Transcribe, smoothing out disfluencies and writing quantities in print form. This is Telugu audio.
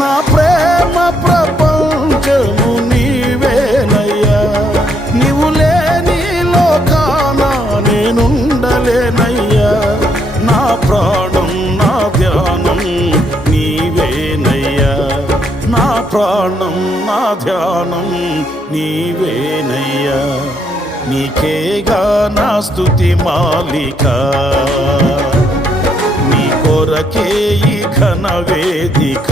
నా ప్రేమ ప్రపంచము నీవేనయ్యా, నీవు లేని లోకాన నేనుండలేనయ్యా. నా ప్రాణం నా ధ్యానం నీవేనయ్యా, నా ప్రాణం నా ధ్యానం నీవేనయ్యా. నీకేగా నా స్తుతి మాలిక, నీ కొరకే ఈ ఘన వేదిక.